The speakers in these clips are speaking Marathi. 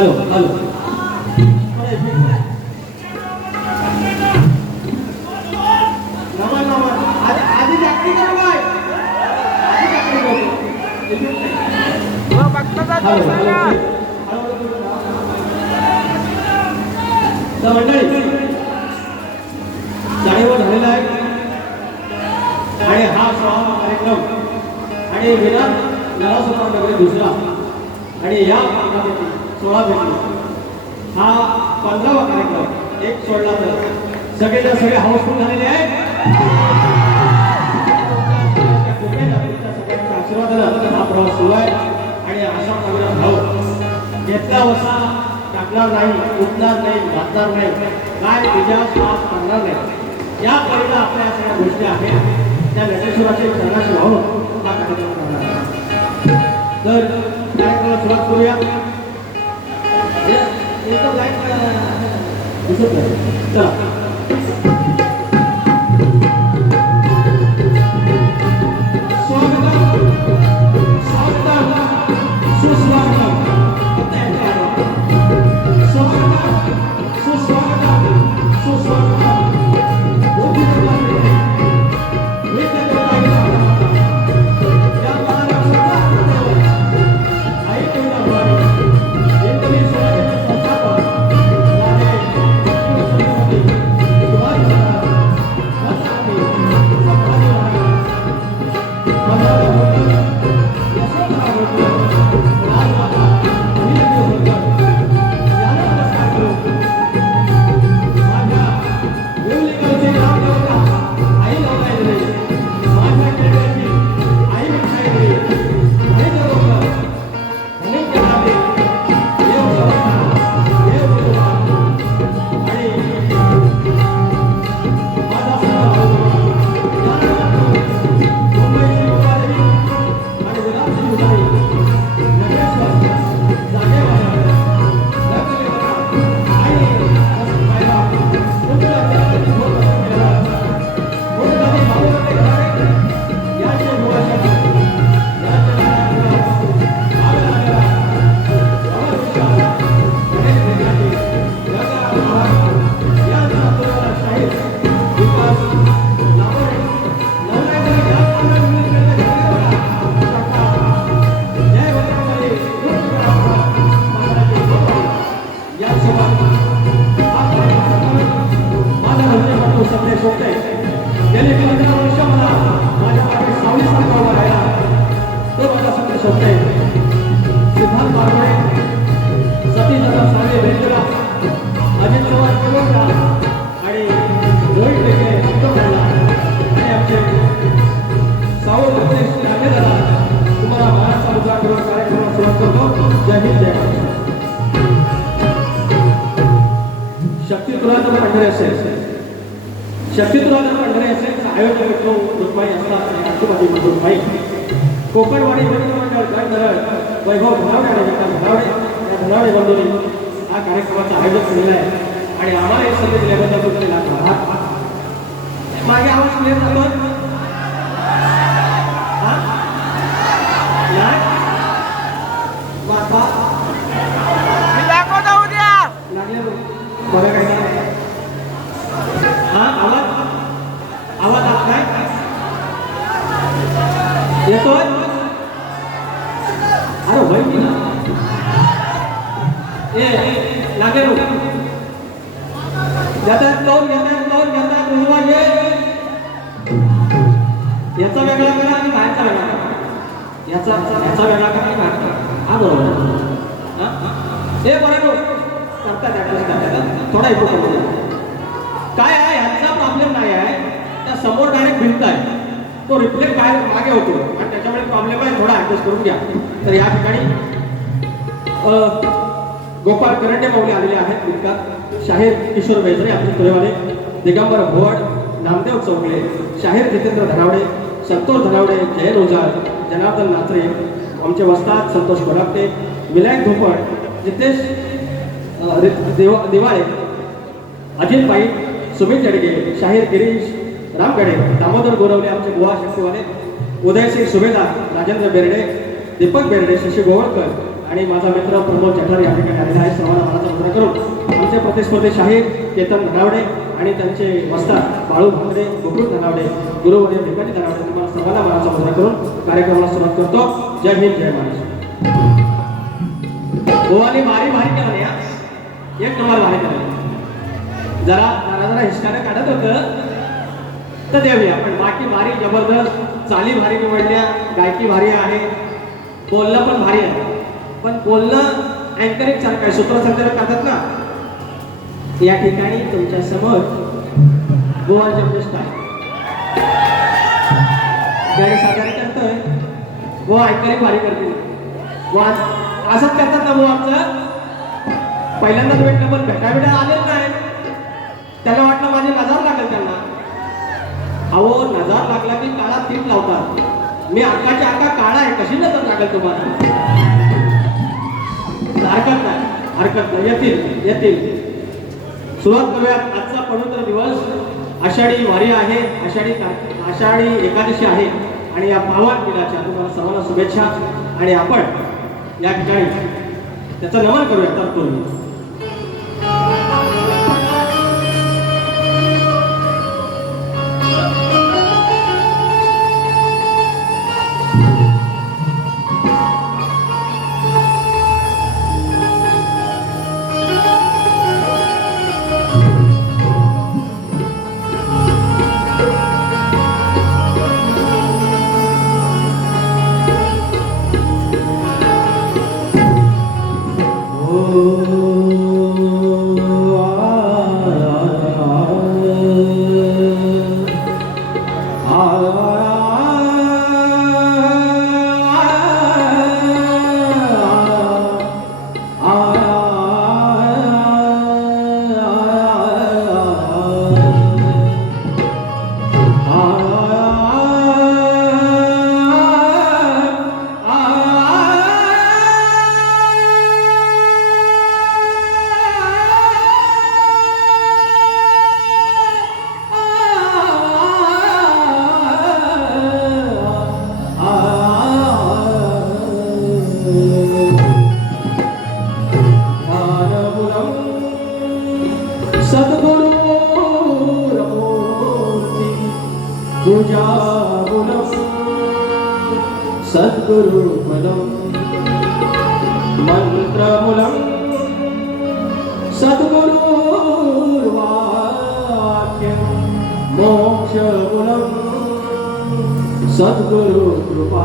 हॅलो हॅलो आधी जागती करू काय मंडळी जाणीव झालेला आहे आणि हा 16वा कार्यक्रम आणि विराट नरासुपानगरी दुसरा आणि या 16 पैकी हा 15वा कार्यक्रम एक सोडला तर सगळेच्या सगळे हाऊसफुल झालेले आहेत. सगळ्यांच्या आशीर्वादानं हा प्रवास सुरू आहे आणि अशा प्रकारे भाऊ घेतला वसा टाकणार नाही, उठणार नाही, घातणार नाही, काय तुझ्या श्वास करणार नाही. या करिता आपल्या सगळ्या गोष्टी आहेत त्या नटेश्वराचे चरणाशी भाऊ हा कार्यक्रम करणार आहे. तर कार्यक्रमाला सुरुवात करूया. एकदम लाईट दिसत नाही. चला शक्तितुराजन पंढरे असेल आयोजक मित्र रुक्माई असतात राष्ट्रवादी रुक्माई कोकणवाडी मित्र मंडळ गडधरण वैभव धनावडे आणि विकास धनावडे या धनावडे बंधूंनी हा कार्यक्रमाचं आयोजन केलेलं आहे आणि आम्हाला एक संधी दिल्याबद्दल तुमचे लाभ मागे आवाज क्लिअर जातो लागले बघा काय आवाज आत काय येतोय अरे भाई ना ए लागे रो जातात कौन उजवा ये याचा वेगळा करा आणि बाहेरचा वेगळा करा याचा वेगळा करा आणि बाहेरचा हा बरोबर हे बरोबर करतात थोडा इम्प्रूव्ह करू काय आहे ह्याचा प्रॉब्लेम नाही आहे त्या समोर डायरेक्ट भिंत आहे तो रिफ्लेक्ट बाहेर मागे होतो आणि त्याच्यामुळे प्रॉब्लेम आहे थोडा ऍडजस्ट करून घ्या. तर या ठिकाणी गोपाळ करंडे माऊली आलेले आहेत इतका शाहीर किशोर बेजरे आपले तुरेवाले दिगंबर भोवड नामदेव चौगले शाहीर जितेंद्र धनावडे संतोष धनावडे जय रोजार जनार्दन नात्रे आमचे वस्ताद संतोष कोल्हापटे विनायक धोपड जितेश दिवाळे अजित पाई सुमित जडगे शाहीर गिरीश रामगडे दामोदर गोरवले आमचे गोवा शक्तीवाले उदयसिंग सुभेदार राजेंद्र बेर्डे दीपक बेर्डे शशी गोवळकर आणि माझा मित्र प्रमोद जठार या ठिकाणी आलेला आहे. सर्वांना मनाचा मुद्रा करून आमचे प्रतिस्पर्धी शाहीर केतन धनावडे आणि त्यांचे वस्ताद बाळू भांगरे, गोकुळ धनावडे, गुरुवर्य भिकाजी धनावडे तुम्हाला सर्वांना मनाचा मुद्रा करून कार्यक्रमाला सुरुवात करतो. जय हिंद, जय महाराष्ट्र. गोवानी भारी भारी केला नाही, एक नंबर भारी केला. जरा जरा जरा हिसकाने काढत होतं तर देऊया, पण बाकी भारी जबरदस्त, चाली भारी निवडल्या, गायकी भारी आहे, बोलणं पण भारी आहे. पण बोलणं अँकरिंग सारखं आहे, सूत्रसंचालन करतात ना. या ठिकाणी तुमच्या समोर गोवा जर्नलिस्ट आहे, गाडी सादर करतोय. गोवा अँकरिंग भारी करते, असंच करतात ना. गोवा आमचं पहिल्यांदाच भेटलं, पण भेटा आलेच नाही. त्यांना वाटलं माझी नजर लागेल त्यांना. अहो, नजर लागला की काळा तीप लावतात. मी आकाच्या आका काळा आहे, कशी नजर लागेल तुम्हाला? हरकत नाही, येतील. सुरुवात करूयात. आजचा पवित्र दिवस आषाढी वारी आहे, आषाढी एकादशी आहे आणि या पावन दिनाच्या तुम्हाला सर्वांना शुभेच्छा. आणि आपण या ठिकाणी त्याचं नमन करूया. तर तुम्ही सद्गुरुकुलं मंत्रमूलं सद्गुरुर्वाक्यं मोक्षमूलं सद्गुरुकृपा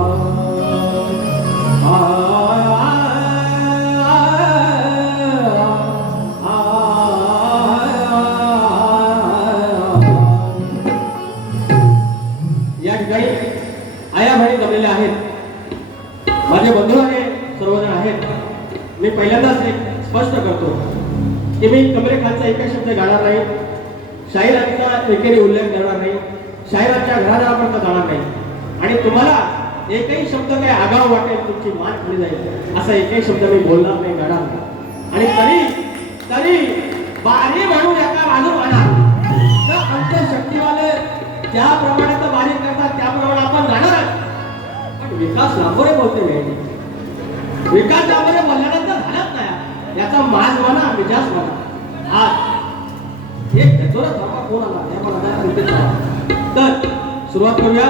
या ठिकाणी आया बहिणी जमलेल्या आहेत. माझे बंधू आहे, सर्वजण आहेत. मी पहिल्यांदाच एक स्पष्ट करतो की मी कमरेखालचा एकही शब्द गाणार नाही, शाहिरांचा एकेरी उल्लेख करणार नाही, शाहिरांच्या घरादारापर्यंत जाणार नाही. आणि तुम्हाला एकही शब्द काही आगाव वाटेल, तुमची मान खाली जाईल असा एकही शब्द मी बोलणार नाही, गाणार नाही. आणि तरी बारी म्हणून एका बाजू म्हणणार तर आमचे शक्तीवाले ज्याप्रमाणे तर बारी करतात त्याप्रमाणे आपण जाणार. विकास लांबोरे बोलते वेळी, विकास लांबोरे बोलल्यानंतर झालंच नाही. याचा माज म्हणा, मिजाज म्हणा. आज एक त्याचोरा थांबा कोण आला तर सुरुवात करूया.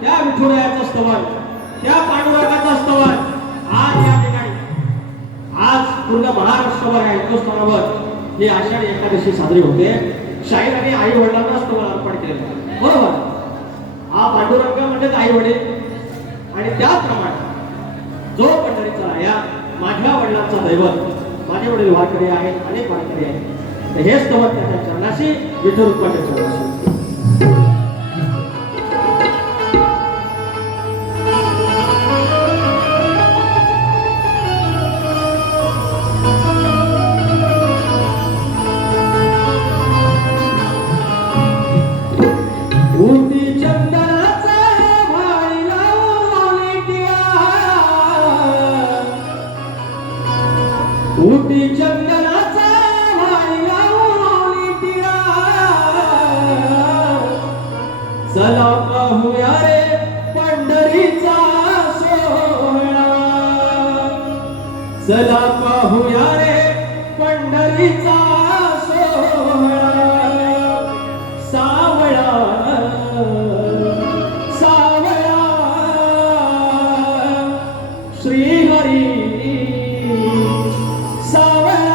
त्या विठुरायाचं स्तवन, त्या पांडुरंगाचं स्तवन आज या ठिकाणी, आज पूर्ण महाराष्ट्रावर आहे, हिंदुस्थानावर ही आषाढी एकादशी साजरी होते. शाहिरांनी आई वडिलांना स्तवन अर्पण केलं, बरोबर. हा पांडुरंग म्हणजेच आई वडील. आणि त्याचप्रमाणे जो पंढरीचा राया, माझ्या वडिलांचा दैवत, माझे वडील वारकरी आहेत, अनेक वारकरी आहेत. तर हे स्तवन त्याच्या चरणाशी, विठ्ठल रुक्माच्या चरणाशी. उटी चंदनाचा भाई लावून टिळा, चला पाहूया रे पंढरीचा सोहळा, चला पाहूया रे पंढरीचा सोहळा सावळा सावळा श्रीहरी सावळा.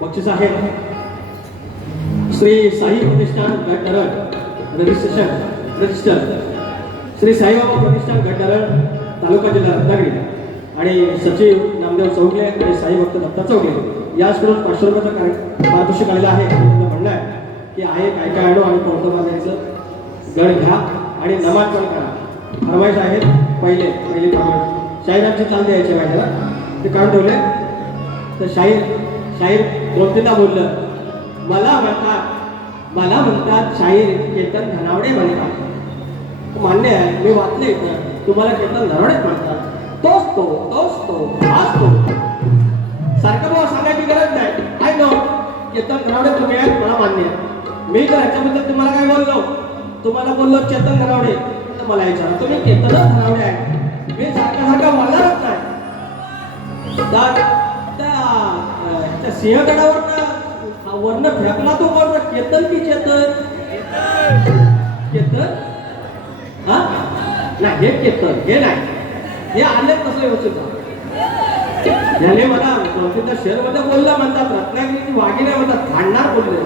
बक्षीस आहे श्री साई प्रतिष्ठान गटधरण रजिस्टर श्री साईबाबा प्रतिष्ठान गटधरण तालुका जिल्हा रत्नागिरी आणि सचिव नामदेव चौगले आणि साई भक्त दत्ता चौगले याचकडून 500 रुपयाचा पारितोषिक आलेला आहे. त्यांचं म्हणणं आहे की आहे काय काय आणू आणि कोणतं बांधायचं गड घ्या आणि नमाज पण करा. फरमाईश आहेत पहिली फरमाईश शाहिरांची चाल द्यायची माझ्याला ते काढून ठेवले. तर शाहीर 2-3दा बोललं मला म्हणतात शाहीर केतन धनावडे म्हणतात. मान्य आहे मी वाचले इथं तुम्हाला केतन धनावडेच म्हणतात. तोच तो हाच तो सारखं भाऊ सांगायची गरज नाही. आय नो केतन धनावडे तुम्ही आहेत मला मान्य आहे. मी तर ह्याच्याबद्दल तुम्हाला काय बोललो तुम्हाला बोललो चेतन धनावडे तर मला विचारा तुम्ही केतन धनावडे आहे. मी सारखा बोलणारच नाही. त्या सिंहगडावर वर्ण फेकला तो वर्ण केतन की चेतन हा नाही हे केतन हे नाही हे आले कसले वस्तू याने मला शहर मध्ये बोलला म्हणतात रत्नागिरीची वाघिणी म्हणतात भांडणार बोलले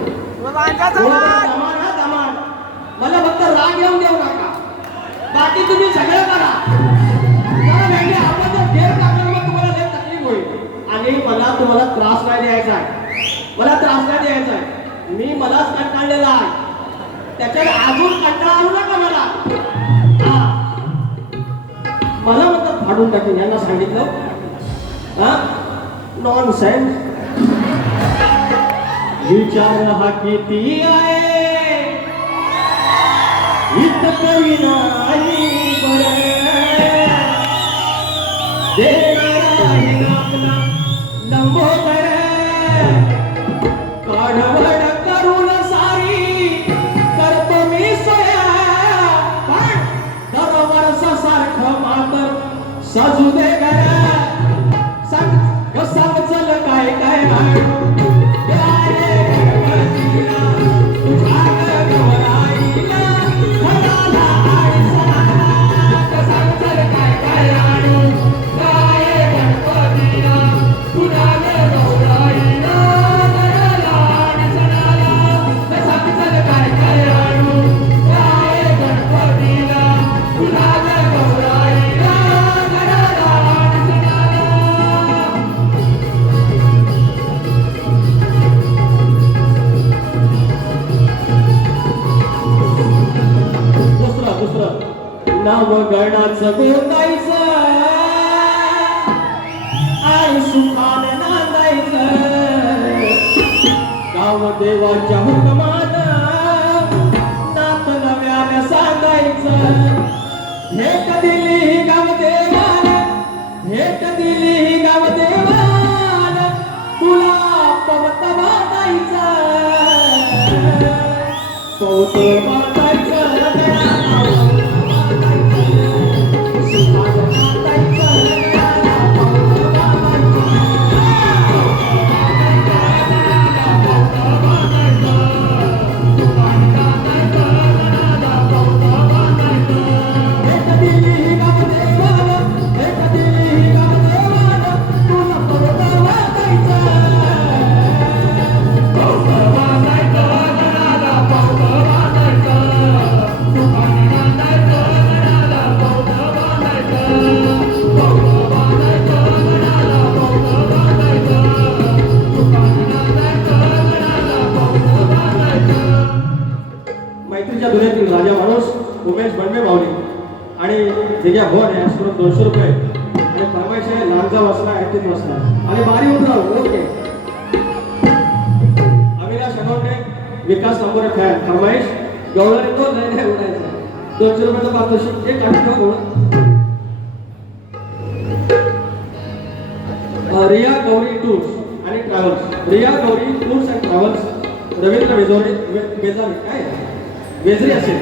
मला फक्त राग येऊन देऊ नका बाकी तुम्ही सगळं करा. आपण जर फेर टाकलं मग तुम्हाला लय तकलीफ होईल आणि मला तुम्हाला त्रास नाही द्यायचा आहे. मी मलाच कंटाळलेला आहे त्याच्यात अजून कंटाळा आणू नका मला म्हणतात फाडून टाकून यांना सांगितलं नॉनसेन्स. विचार हा किती आहे इतकं नाही लंबोदर काढवड करून सारी करतो मी सोया पण दरवर्ष सारखं मात्र सजू दे सांग चल काय काय गडाचं गोंदायचं आणि सुखान नांदायचं गाव देवाच्या हुकमान नात नव्याने सांगायचं. भेट दिली गाव देवान तुला पवत वाटायचं गणपतीच्या दुनियेतील राजा माणूस उमेश बनवे माऊली आणि दिग्या भवन आहे सुरू 200 रुपये आणि फरमाईश आहे लांजा वासला 38 वाजता आणि बारी उतराव okay Avinash Anonde Vikas number fan फरमाईश गवळणी तो नाही उडायचा 200 रुपयाचा पारितोषिक एक टाका बोल रिया गौरी टूर्स आणि travels Riya Gauri tours and travels Ravindra Bejare काय बेजरी असेल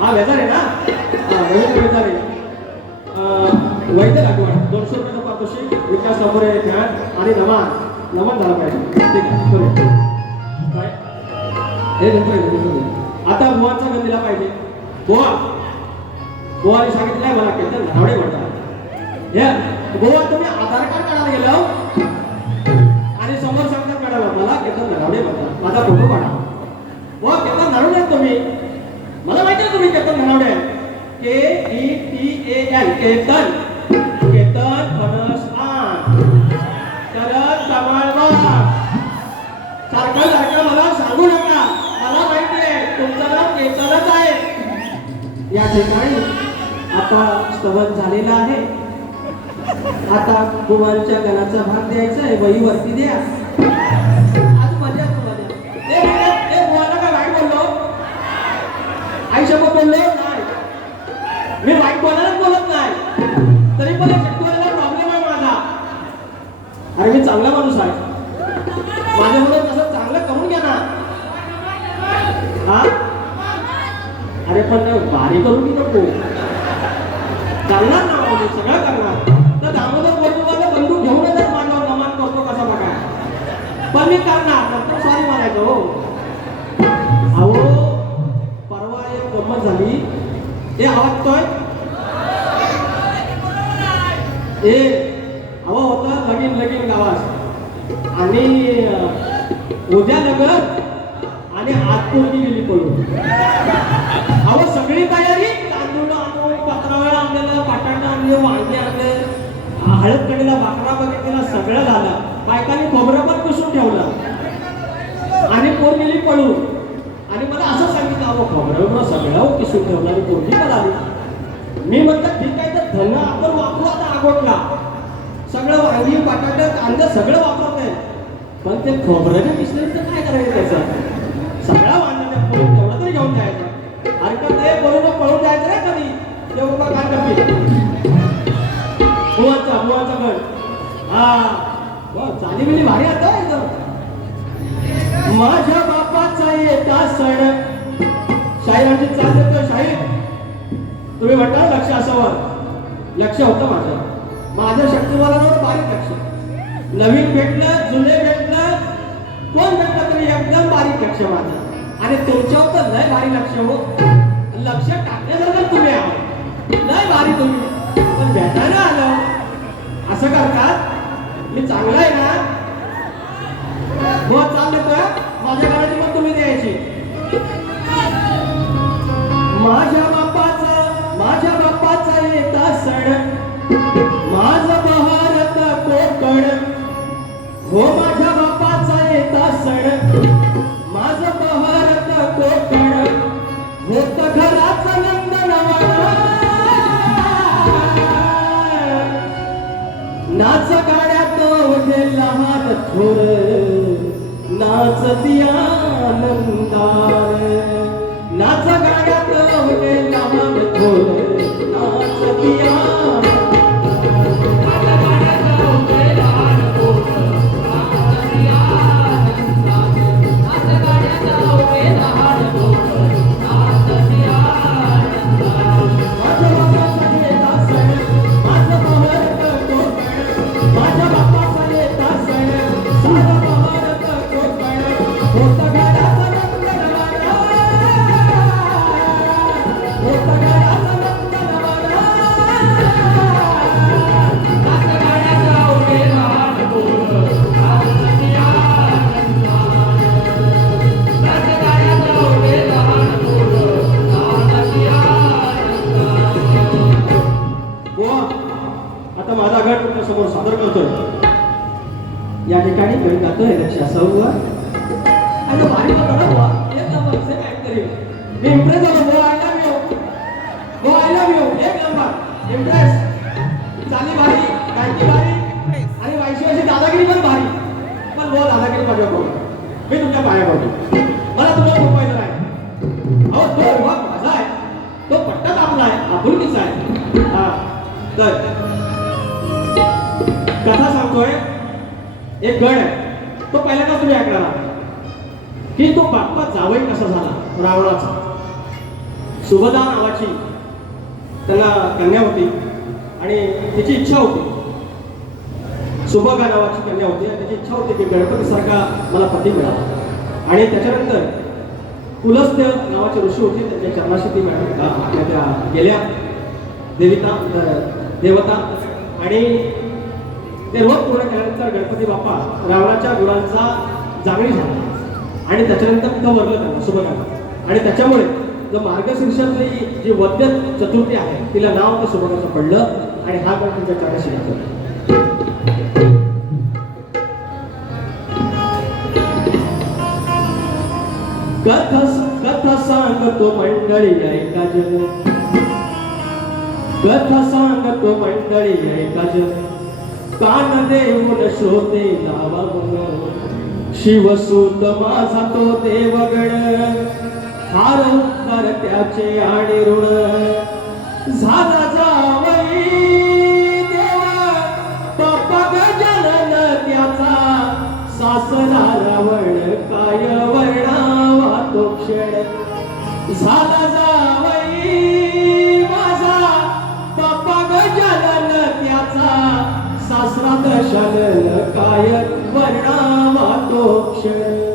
हा बेजारे ना हा रवींद्र बेजारे वैद्य लागवड 200 रुपयाचा पारितोषिक विकास नंबर फॅन आणि नमन झाला पाहिजे ठीक आहे करूया काय हे नंतर आता बुवांचा गण दिला पाहिजे बुवाने सांगितलंय मला केतन धावडे म्हणतात हे बुवा तुम्ही आधार कार्ड काढायला गेलो आणि समोर सांगतात मॅडम मला केतन धावडे म्हणतात माझा फोटो काढा बुवा केतन धावडे तुम्ही मला माहिती आहे तुम्ही केतन धावडे KETAN केतन फणस आण शरद कमळवार सारखं मला सांगू नका मला माहिती आहे तुमचं नाव केतनच आहे या ठिकाणी आता स्तवन झालेलं आहे आता बुवांच्या गणाचा भाग द्यायचा आहे वही वरती द्या आज मजा बुवाला काय वाईट बोललो आई शपथ बोललो नाही मी वाईट बोलायलाच बोलत नाही तरी पण शेतकऱ्याला प्रॉब्लेम आहे माझा अरे मी चांगला माणूस आहे माझ्याबरोबर तसं चांगलं करून घ्या ना हा अरे पण भारी करून की नको करणार ना म्हणजे सगळं करणार तर दामोदर बोलतो बंदूक घेऊनच मानव नमन करतो कसा बघा पण मी करणार नंतर सॉरी म्हणायचं हो अहो परवा एक गंमत झाली हे आवाज तोय ए अहो होता लगीन गावात आणि उद्या नगर आणि आज पोरगी गेली पळून अहो सगळी तयारी तांदूळ आणून पत्रावळ आणलेलं पाटाणं आणलं वांगे आणले हळद कडेला बाकरा बघितलेला सगळं झालं बायकांनी खोबरं पण पुसून ठेवलं आणि पोर गेली पळून आणि मला असं सांगितलं अहो खोबरं सगळं किसून ठेवलं आणि पोरगी पण आली मी म्हटलं ठीक आहे तर धन आपण वापरू आता आगोटला सगळं वांगी बटाटे कांदा सगळं वापरत पण ते खोबरं किसलं तर काय करायचं त्याचं सगळा वांगा तेवढं तरी घेऊन जायचं हरकत नाही बरोबर पळून जायचं रे कधी तेव्हा मग काय करते बुवाचा गण हा चाली मिली भारी आता एकदम माझ्या बापाचा येता सण शाहीरांची चाल देतो शाहीर तुम्ही म्हणता लक्ष असावं लक्ष होतं माझं शक्तिवालावर बारीक लक्ष नवीन भेटलं जुने भेटलं कोण भेटलं तरी एकदम बारीक लक्ष माझं आणि तुमच्यावर तर लय भारी लक्ष हो लक्ष टाकण्यासारखं तुम्ही आहात लय भारी तुम्ही पण भेटायला आलं असं करतात मी चांगला आहे ना बहुत चाल देतोय माझ्या घराची मग तुम्ही द्यायची माझ्या बापाचा येता सण माझं भारत कोकण हो माझ्या बापाचा येता सण माझं भारत कोकण होत घराचा नंदनवन नाच गाड्यात ओढे लहान थोर नाचती आनंदार नाच गाड्यात ओढे लहान थोर नाचती आनंदार समोर सादर करतोय या ठिकाणी गण गातोय लक्ष असावं आणि भारी एक नंबर से काय करी मी इम्प्रेस झालो. Go I love you, go I love you. एक नंबर इम्प्रेस. चाली भारी, गायकी भारी आणि वायशी अशी दादागिरी पण भारी. पण गो दादागिरी माझ्या भाऊ, मी तुमच्या पाया पडतो. मला तुला झोपायचं आहे. अहो तो विभाग माझा आहे, तो पट्टा आपला आहे, आपुलकीचा आहे. हा तर कथा सांगतोय. एक गड आहे, तो पहिल्यांदा तुम्ही ऐकणार आहात की तो बाप्पा जावई कसा झाला रावणाचा. सुभदा नावाची त्याला कन्या होती आणि तिची इच्छा होती. सुभगा नावाची कन्या होती आणि त्याची इच्छा होती की गणपतीसारखा मला पती मिळाला. आणि त्याच्यानंतर पुलस्त्य नावाची ऋषी होती, त्याच्या चरणाशी ती त्या गेल्या देवता आणि ते रोज पूर्ण केल्यानंतर गणपती बाप्पा रावणाच्या गुरांचा जागरी झाला आणि त्याच्यानंतर तिथं वरलं त्यांना सुभगाला. आणि त्याच्यामुळे जो मार्गशीर्षातली जी वद्य चतुर्थी आहे तिला नाव ते सुभगाचं पडलं आणि हा गण तुमच्या चरणाशी लागतो. कथा सांगतो मंडळी ऐका जग, कथा सांगतो मंडळी ऐका जग. कान देऊन श्रोते लावा बघ, शिवसूत माझा तो देवगण. हार उत्तर त्याचे आणि ऋण झाला जावई देवा. बाप्पा गजानन त्याचा सासरा रावण, काय वर्णावा तो क्षण. झाला जावई माझा बाप्पा गजानन त्याचा सासरा दशानन, काय वर्णावा तो क्षण.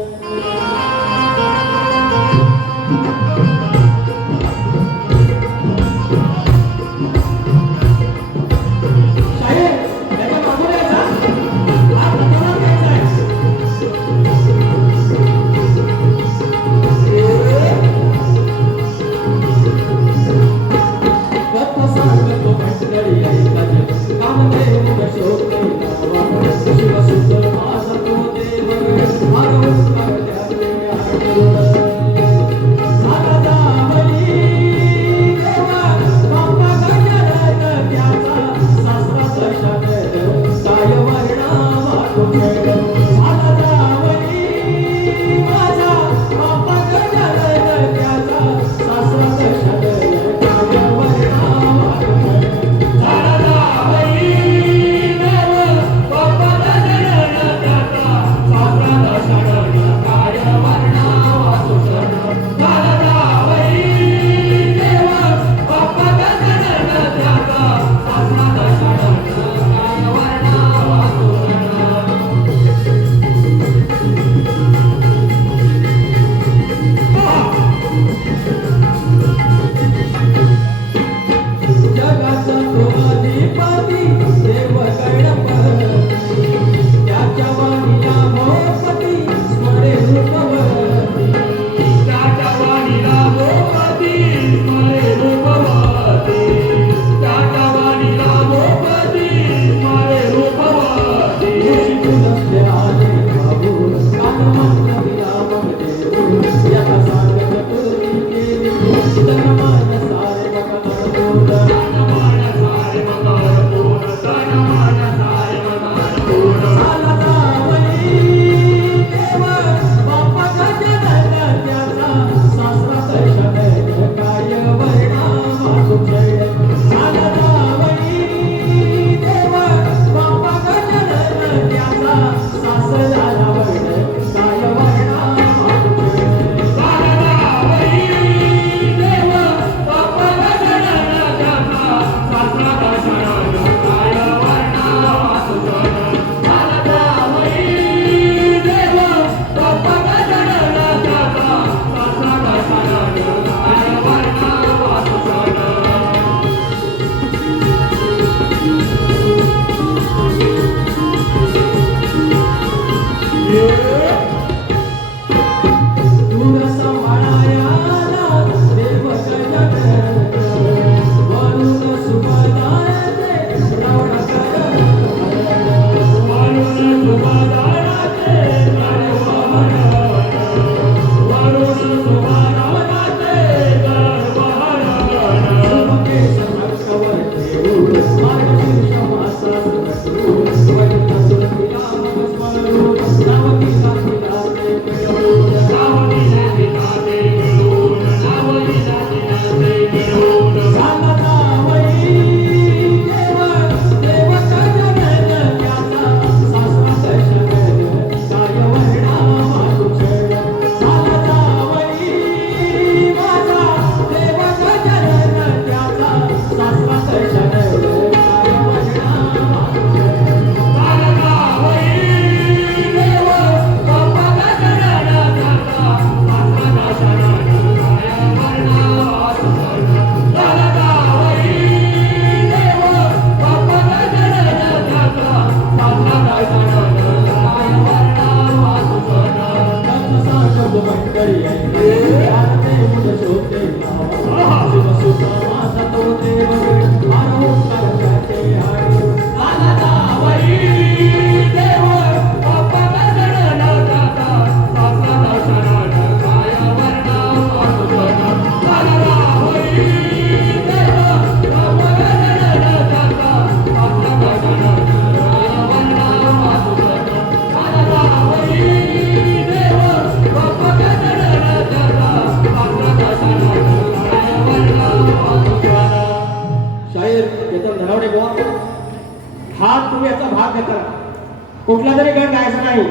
शेजारी गण गायचा नाही,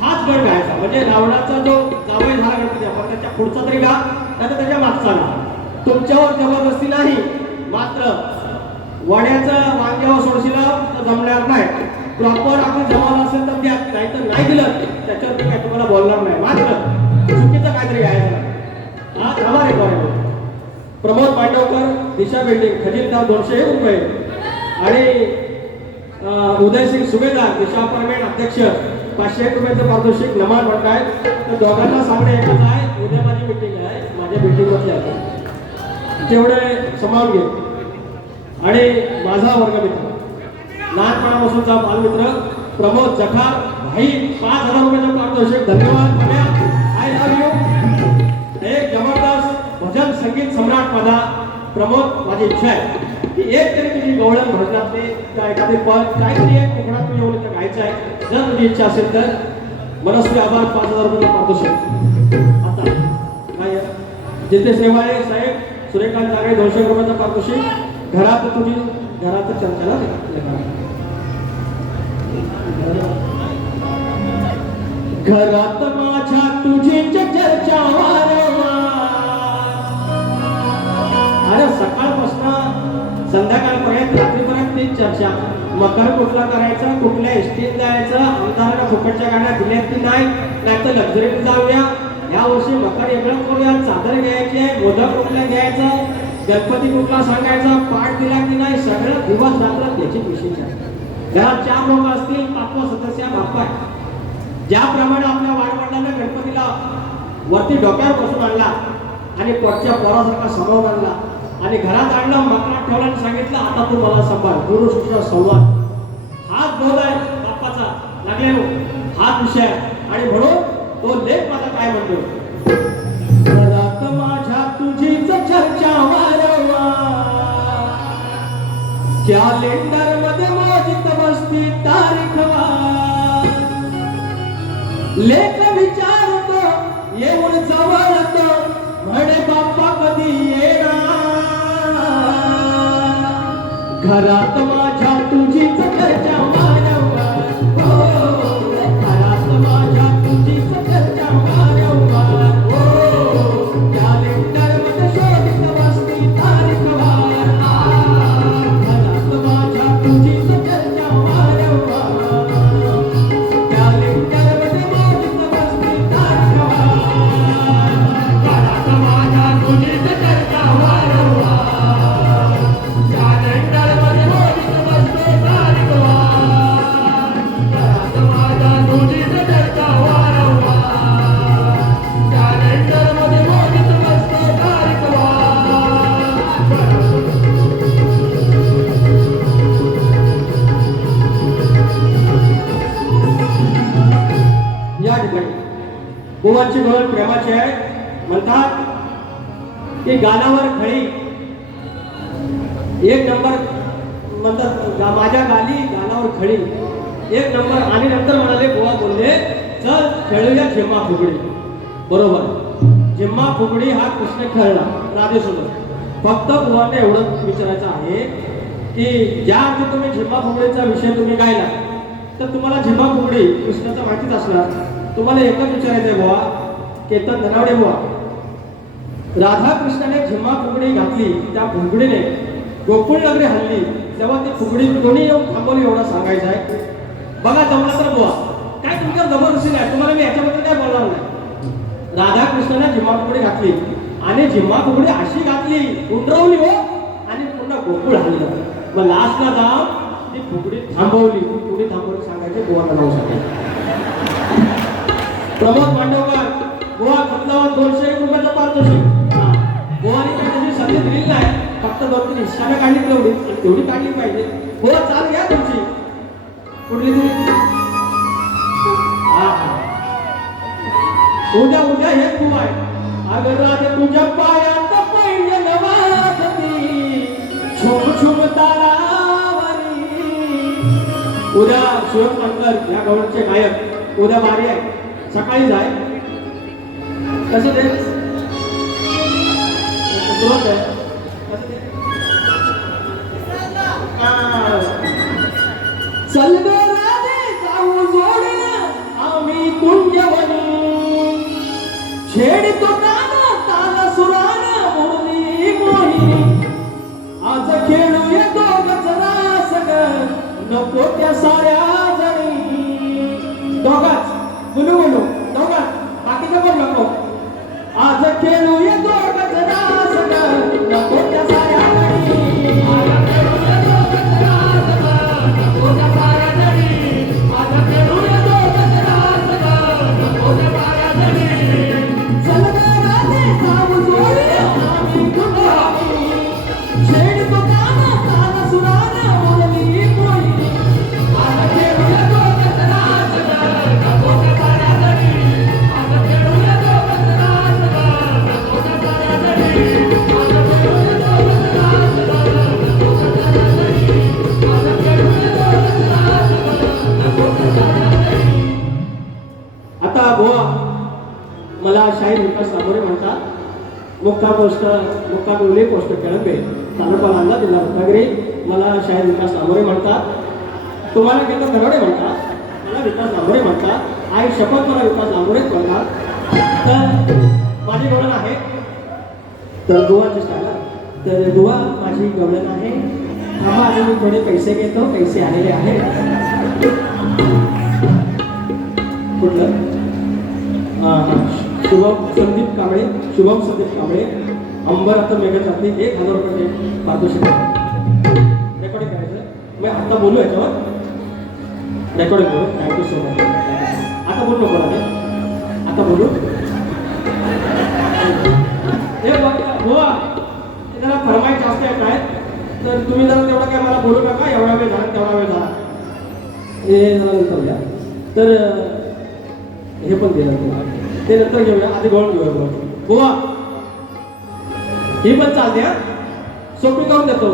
हाच गण गायचा. म्हणजे रावणाचा जो जावई झाला गणपती आपण त्याच्या पुढचा तरी गा, त्याचा त्याच्या मागचा गा. तुमच्यावर जबरदस्ती नाही, मात्र वड्याचं वांग्यावर सोडशीला तर जमणार नाही. प्रॉपर आपण जमावलं असेल तर द्या, नाही तर नाही दिलं त्याच्यावर मी काय तुम्हाला बोलणार नाही. मात्र चुकीचं काहीतरी गायचं. हा थांबा रे बरोबर. प्रमोद मांडवकर, दिशा बिल्डिंग, खजिनदार 201 रुपये. आणि उदयसिंग सुभेदार, दिशा अपार्टमेंट अध्यक्ष, 501 रुपयाचं पारितोषिक नमान म्हणताय. तर दोघांना सांगणे एकच आहे, उद्या माझी मीटिंग आहे, माझ्या मीटिंगमध्ये आहे, तेवढे समावून घे. आणि माझा वर्गमित्र, लहानपणापासूनचा बालमित्र प्रमोद जखार भाई, 5000 रुपयाचं पारितोषिक. धन्यवाद. I love you. एक जबरदस्त भजन संगीत सम्राट माझा प्रमोद. माझी इच्छा आहे की एक तरी तुझी गवळण भजनातले किंवा एखादे पद काहीतरी एक कोकणात तुझ्या ओळीत गायचं आहे. जर तुझी इच्छा असेल तर मनस्वी आभार. 5000 रुपये पारितोषिक. आता काय जिथे सेवा आहे साहेब, सूर्यकांत जागडे 200 रुपयाचं पारितोषिक. घरात तुझी घरात चर्चाला घरात माझ्या तुझी चर्चा वारंवार. अरे सकाळपासून संध्याकाळपर्यंत रात्रीपर्यंत तीच चर्चा. मकर कुठला करायचा, कुठल्या एसटीत जायचं, आमदारांना फुकटच्या गाड्या दिल्यात की नाही, नाहीतर लक्झरीत जाऊया. या वर्षी मकर वेगळं करूया, चादर घ्यायची आहे, मोदक कुठल्या घ्यायचं, गणपती कुठला सांगायचा, पाठ दिला की नाही, सगळं दिवस रात्र त्याची विशेष आहे. घरात 4 लोक असतील, 5वा सदस्य बाप्पा आहे. ज्याप्रमाणे आपल्या वाडवडिलांना गणपतीला वरती डोक्यावर बसून आणला आणि पोटच्या पोरासारखा समोर आणला आणि घरात आणलं, मकरात ठेवला आणि सांगितलं आता तू मला सांभाळ. गुरु शिष्य संवाद हाच बोध आहे बाप्पाचा. लागले हाच विषय आहे. आणि म्हणून तो लेख माझा काय म्हणतो, घरात माझ्या तुझीच चर्चा वारंवार, कॅलेंडर मध्ये मोजित बसती तारीख वार. लेख विचारतो येऊन जवळतो, म्हणे बाप्पा कधी येणार. घरात माझ्या तुझीच चर्चा वारंवार, हो घरात माझ्या तुझीच चर्चा वारंवार. हो कॅलेंडर मध्ये शोधित बसती तारीख वार. घरात माझ्या तुझीच चर्चा वारंवार, कॅलेंडर मध्ये मोजित बसती तारीख वार. घरात माझ्या तुझीच चर्चा वारंवार, गोवाची गवळ प्रेमाची आहे. म्हणतात की गालावर खळी एक नंबर, म्हणतात माझ्या गाली गालावर खळी एक नंबर. आणि नंतर म्हणाले गोवा बोलले चल खेळूया झिम्मा फुगडी. बरोबर, झिम्मा फुगडी हा कृष्ण खेळला राधेसोबत. फक्त गोवाने एवढं विचारायचं आहे की ज्या अर्थी तुम्ही झिम्मा फुगडीचा विषय तुम्ही गायला तर तुम्हाला झिम्मा फुगडी कृष्णाचं माहितीच असणार. तुम्हाला एकच विचारायचं आहे बुवा, केतन धनावडे बुवा, राधाकृष्णाने झिम्मा फुगडी घातली, त्या फुगडीने गोकुळ नगरी हल्ली, तेव्हा ती फुगडी कोणी येऊन थांबवली एवढं सांगायचं आहे. बघा जमला तर बुवा, काय तुमच्या जबरदस्ती नाही, तुम्हाला मी याच्याबद्दल काय बोलणार नाही. राधाकृष्णाने झिम्मा फुगडी घातली आणि झिम्मा फुगडी अशी घातली उंडरवली हो आणि पूर्ण गोकुळ हल्लं. मग लास्टला जाऊन ती फुगडी थांबवली. फुगडी थांबवली सांगायचे गोवाला नाव सांगायचं. प्रमोद मांडवकर गोवा खतलावर 201 रुपयाचं पारितोषिक. गोवाने काही तशी संधी दिली नाही, फक्त 2-3 हिस्साने काढली तेवढी काढली पाहिजे. गोवा चाल घ्या तुमची कुठली तरी. उद्या हे तू आहे. अगर राज तुझ्या पायात पैंजण वाजती, छुम छुम तालावरी. उद्या शिवशंकर या गवळचे गायक उद्या बारी आहे, सकाळी जाय. कसं ते चल गो राधे जाऊ मुक्काम उल्ले पोस्ट केळंबे तालुका लांजा जिल्हा रत्नागिरी. मला शाहीर विकास लांबोरे म्हणतात, तुम्हाला केतन धनावडे म्हणतात, मला विकास लांबोरे म्हणतात, आई शपथ मला विकास लांबोरेच म्हणतात. तर माझी गवळण आहे, तर गोवाची स्टाईल. तर गोवा माझी गवळण आहे. थांबा आणि मी थोडे पैसे घेतो, पैसे आलेले आहेत. कुठलं? शुभम संदीप कांबळे अंबर आता मेघासाठी 1000 रुपये पारितोषिक रेकॉर्डिंग करायचं. मग आता बोलू याच्यावर रेकॉर्डिंग करू. Thank you so much. आता बोलू नको रे, आता बोलू. हे गोवा जरा फरमाईश जास्त येत आहेत, तर तुम्ही जरा तेवढं काय मला बोलू नका. एवढा वेळ झाला तेवढा वेळ झाला, हे जरा नंतर द्या. तर हे पण दिलं तुम्हाला, ते नंतर घेऊया. आधी गवळण घेऊया. गोवा ही पण चालते. सोपी करून देतो.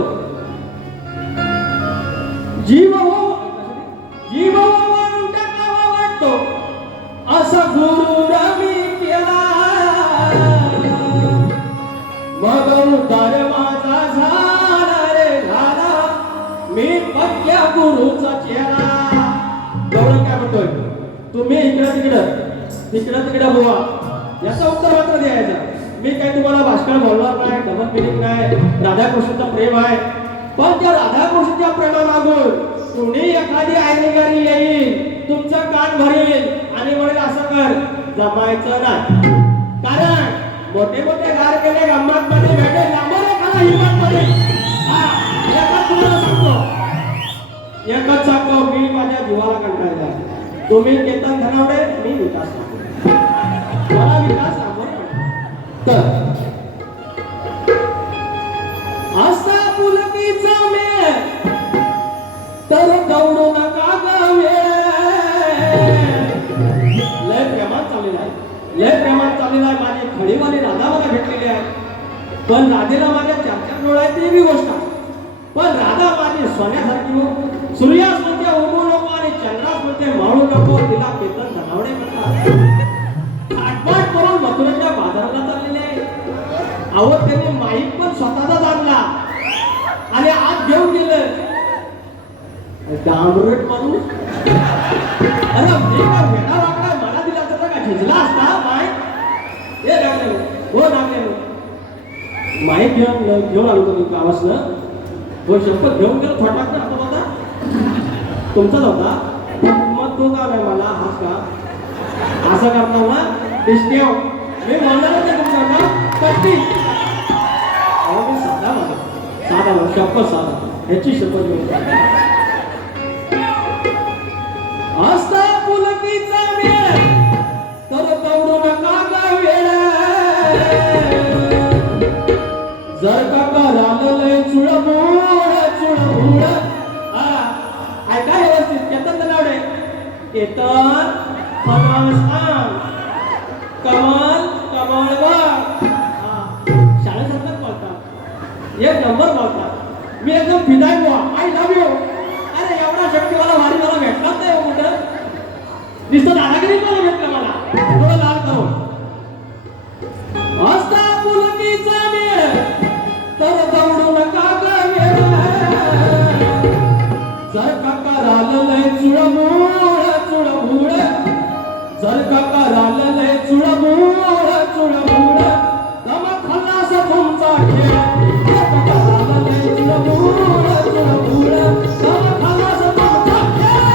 जीव वाढून टाकावा वाटतो असा गुरुर मी केला, मग उद्धार माझा झाला रे झाला, मी पक्क्या गुरुचा चेला. गवळण काय म्हणतोय? तुम्ही इकडं तिकडं बोवा, याचं उत्तर मात्र द्यायचं. मी काही तुम्हाला भाषण बोलणार नाही, डबल मिनिंग नाही. राधाकृष्णाचा प्रेम आहे, पण त्या राधाकृष्णाच्या प्रेमामागून तुम्ही एखादी आयनिगारी येईल, तुमचं कान भरेल आणि म्हणेल असं कर, जमायचं नाही. कारण मोठे मोठे गार केले गंमत मध्ये भेटेल लांबोरे खाला हिंमत मध्ये. एकच सांगतो, मी माझ्या जीवाला कंटाळला आहे. तुम्ही केतन धनावडे, मी विकास मला विकास तर असा पुलकीचा मेळ तर दौडू नका गवे. लय प्रेमात चाललेला आहे. माझी खडीवाली राधा मला भेटलेली आहे, पण राधेला माझ्या 4-4 डोळे आहेत, ती बी गोष्ट आहे. पण राधा माझी सोन्यासारखी, सूर्यास म्हणते उगू नको आणि चंद्रास म्हणते माळू नको, तिला केतन धनावडे म्हणतात. आठवण करून मथुरेच्या बाजाराला चाललेले आहे. अहो त्यांनी माईक पण स्वतःचाच आणला आणि आज घेऊन गेलं. डांबरेट माणूस. अरे मी का वेडा वाकडा, मला दिला असता का झिजला असता माईक. हे लागले हो लागले माईक घेऊन आलो तुम्ही गावासनं. हो शपथ घेऊन गेलो फटाक ना. आता होता तुमचाच होता, मग तो का नाही मला हाच का असं करताना दिसते. मी म्हणणार होते तुमच्या कट्टी. अहो मी साधा शपथ साधा, ह्याची शपथ घेऊन असता पुलकीचा वेळ तर दौडू नका गा वेळ. जर का कराल लय चुळबुळ ऐका व्यवस्थित. केतन धनावडे, केतन कमल सांग, कमल शाळेसारखंच बोलतात, एक नंबर बोलतात. मी एकदम फिदाय बुवा, आय लव्ह यू. अरे एवढा शक्तीवाला भारी मला भेटलाच नाही हो कुठं. नुसतं दादागिरी मला भेटलं, मला थोडं लाल करून. असता पुलकीचा मेळ तर दौडू नका ग वेळ. जर का कराल लय चुळबुळ, जर का कराल लय चुळबुळ, दम खल्लास तुमचा खेळ. जर का कराल लय चुळबुळ, दम खल्लास तुमचा खेळ.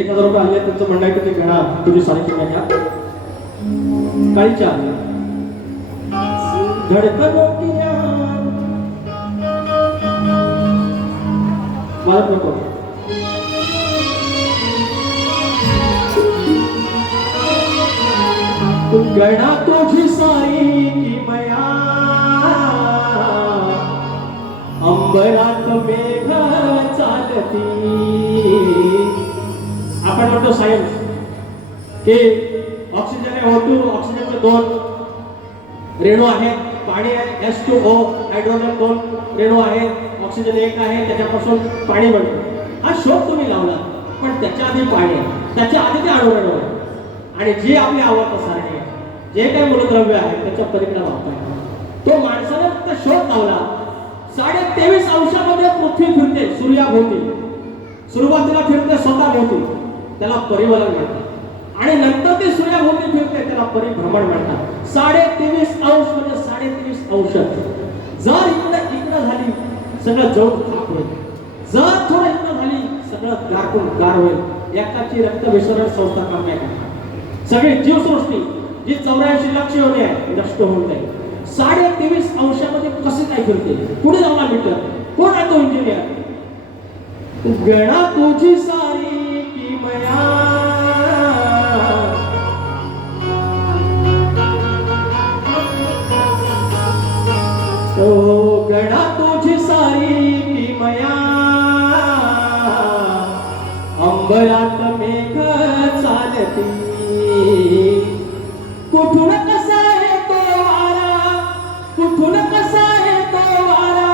1,000 रुपये आले. त्यांचं म्हणणं आहे की ते गणा तुझी साडी किंवा घ्या. काळीच्या धडकन मला नको. गणा तुझी सारी किमया अंबरात मेघ चालती. आपण म्हणतो सायन्स की ऑक्सिजन आहे O2, ऑक्सिजनचे 2 रेणू आहेत. पाणी आहे H2O, हायड्रोजन 2 रेणू आहेत. ऑक्सिजन 1 आहे, त्याच्यापासून पाणी बनतं. हा शोध तुम्ही लावला, पण त्याच्या आधी पाणी आहे, त्याच्या आधी ते अणुरेणू आहे. आणि जे आपले आवडतं सारे जे काही मूलद्रव्य आहे त्याच्या पलीकडे वापरतात. तो माणसाने फक्त शोध लावला. 23.5 अंशामध्ये पृथ्वी फिरते सूर्याभोवती. सुरुवातीला फिरते स्वतःभोवती, त्याला परिवलन म्हणतात. आणि नंतर ते सूर्याभोवती फिरते, त्याला परिभ्रमण म्हणतात. 23.5 अंश म्हणजे 23.5 अंश. जर इकडं झाली सगळं जळून खाक होईल. जर थोडं इकडं झाली सगळं गारकून गार होईल. एकाची रक्तभिसरण संस्था काम नाही करणार. सगळी जीवसृष्टी जी 84 लक्ष होते आहे नष्ट होऊन जाईल. 23.5 अंशामध्ये कसे काय फिरते? पुढे जाऊन मीटर कोण आहे तो इंजिनियर? गणा तुझी सारी किमया ओ गणा तुझी सारी किमया अंबरात मेघ चालती. कुठून कसा येतो वारा, कुठून कसा येतो वारा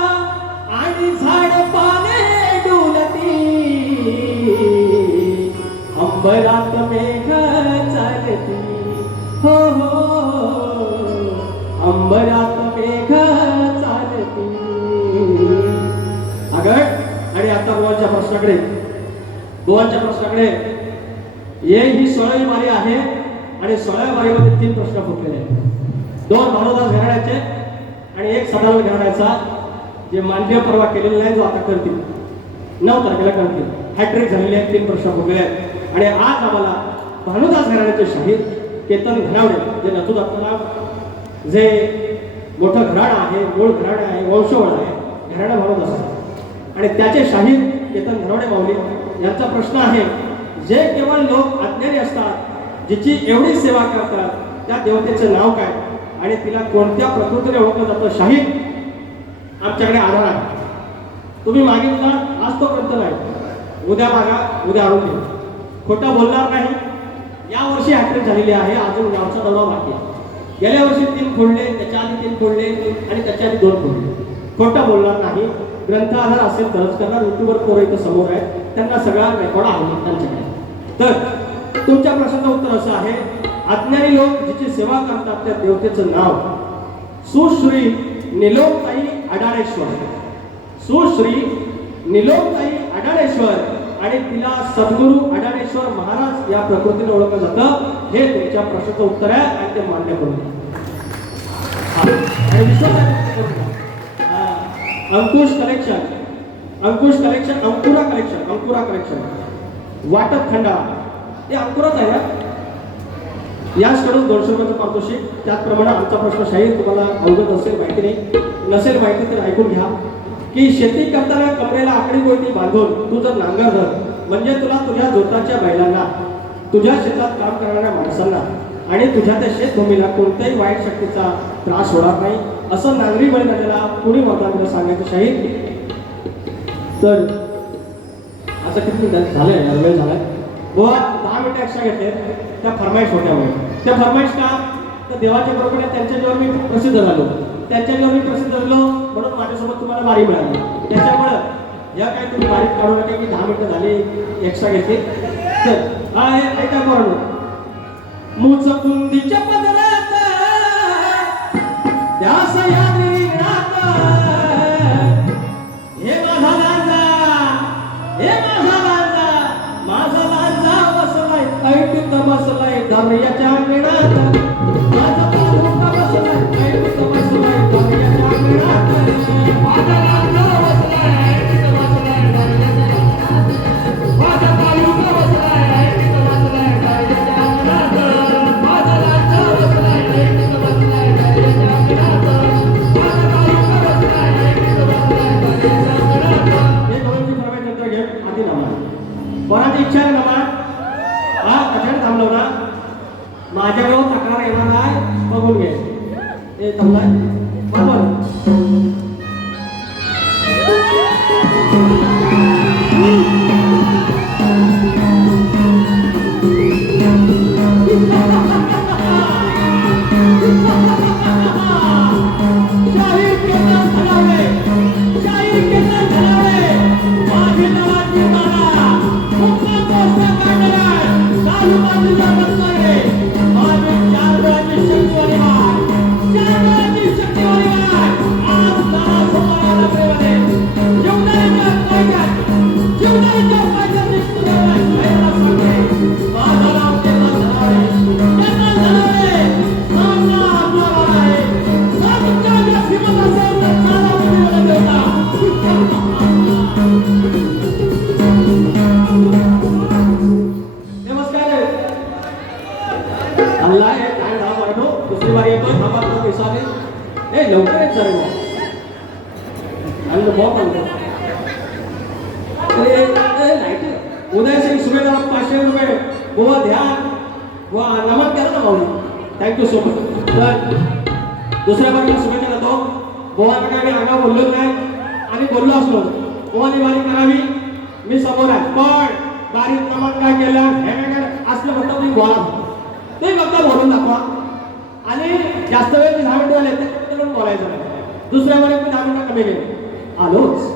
आणि झाड पाने डुलती. अंबरात मेघ चालती. हो हो अंबरात मेघ चालती. अगं आणि आता बुवांच्या प्रश्नाकडे ही 16वी वारी आहे. आणि 16व्या वारीमध्ये 3 प्रश्न फुटलेले आहेत. 2 भानुदास घराण्याचे आणि 1 सदानंद घराण्याचा, जे मानवीय परवा केलेले नाही, जो आता करतील 9 तारखेला करतील. हॅट्रिक झालेले आहेत. 3 प्रश्न फुटलेले आहेत. आणि आज आम्हाला भानुदास घराण्याचे शाहीर केतन घरावडे, जे नथुदत्ताला जे मोठं घराणं आहे, मूळ घराणं आहे, वंशवळ आहे, घराणं भानुदास, आणि त्याचे शाहीर केतन घरावडे माऊली यांचा प्रश्न आहे. जे केवळ लोक अज्ञानी असतात, जिची एवढी सेवा करतात, त्या देवतेचं नाव काय आणि तिला कोणत्या प्रकृतीने ओळखलं जातं? शाहीर आमच्याकडे आधार आहे. तुम्ही मागितला आज तो पर्यंत नाही, उद्या मागा, उद्या आणून घ्या. खोटं बोलणार नाही. या वर्षी हॅट्रिक झालेली आहे. अजून गावचा दौरा बाकी आहे. गेल्या वर्षी 3 फोडले, त्याच्या आधी 3 फोडले आणि त्याच्या आधी 2 फोडले. खोटं बोलणार नाही. ग्रंथ आधार असेल तरच करणार. युट्यूबवर पोरं इथं समोर आहेत, त्यांना सगळा रेकॉर्ड आहे त्यांच्याकडे. तर तुमच्या प्रश्नाचं उत्तर असं आहे. अज्ञानी लोक जिची सेवा करतात त्या देवतेचं नाव सुश्री निलोमताई अडाळेश्वर. सुश्री निलोमताई अडाळेश्वर आणि तिला सद्गुरू अडाळेश्वर महाराज या प्रकृतीने ओळखलं जातं. हे तुमच्या प्रश्नाचं उत्तर आहे आणि ते मान्य करून अंकुरा कलेक्शन वाटप खंडाळा हे अंकुराच आहे ना. याचकडून 200 रुपयाचं पारितोषिक. त्याचप्रमाणे आमचा प्रश्न शाहीर तुम्हाला अवगत असेल, माहिती नाही नसेल माहिती तर ऐकून घ्या की शेती करताना कमरेला आकडी गोळी बांधून तू जर नांगर धर म्हणजे तुला तुझ्या जोताच्या बैलांना, तुझ्या शेतात काम करणाऱ्या माणसांना आणि तुझ्या त्या शेतभूमीला कोणत्याही वाईट शक्तीचा त्रास होणार नाही असं नांगरी बैलगाड्याला पुढील मतदारांना सांगायचं शाहीर. तर आता किती झालंय, वेळ झालाय. व 10 मिनिटं एक्स्ट्रा घेतले त्या फरमाईश होत्यामुळे. त्या फरमाईश का तर देवाच्या बरोबर त्यांच्या जेव्हा मी प्रसिद्ध झालो, त्यांच्या जेव्हा मी प्रसिद्ध झालो म्हणून माझ्यासोबत तुम्हाला वारी मिळाली. त्याच्यामुळं या काय तुम्ही वारीत काढू नका की 10 मिनिटं झाली एक्स्ट्रा घेतली. तर हा ऐका करू मुच कुंदीच्या पदरात त्या सह्याद्री रात हे माझा लांजा, हे माझा लांजा, माझा लांजा बसलाय ऐटीत बसलाय दर्याच्या अंगणात. माझा पालुका बसलाय ऐटीत बसलाय दर्याच्या अंगणात. माझा लांजा बसलाय ऐटीत बसलाय दर्याच्या अंगणात. माझा पालुका बसलाय इच्छा आहे ना मा हा कशाने थांबलो ना माझ्याकडे तक्रार येणार आहे बघून घे हे थांबलाय बरोबर उदय सिंग सुमेधा 500 रुपये गोवा ध्यान व नमन केलं ना भाऊ थँक्यू सो मच तर दुसऱ्या वर्गाला शुभेच्छा देतो गोवाला काय मी अंगा बोललो नाही आणि बोललो असलो गोवानी वारी करावी मी समोर आहे पण बारीक नमन काय केलं हे असलं फक्त तुम्ही बोला तुम्ही फक्त बोलून दाखवा आणि जास्त वेळ मी 10 मिनिटं झाले ते बोलायचं नाही दुसऱ्या वर्गात मी 10 मिनिटं कमी केले आलोच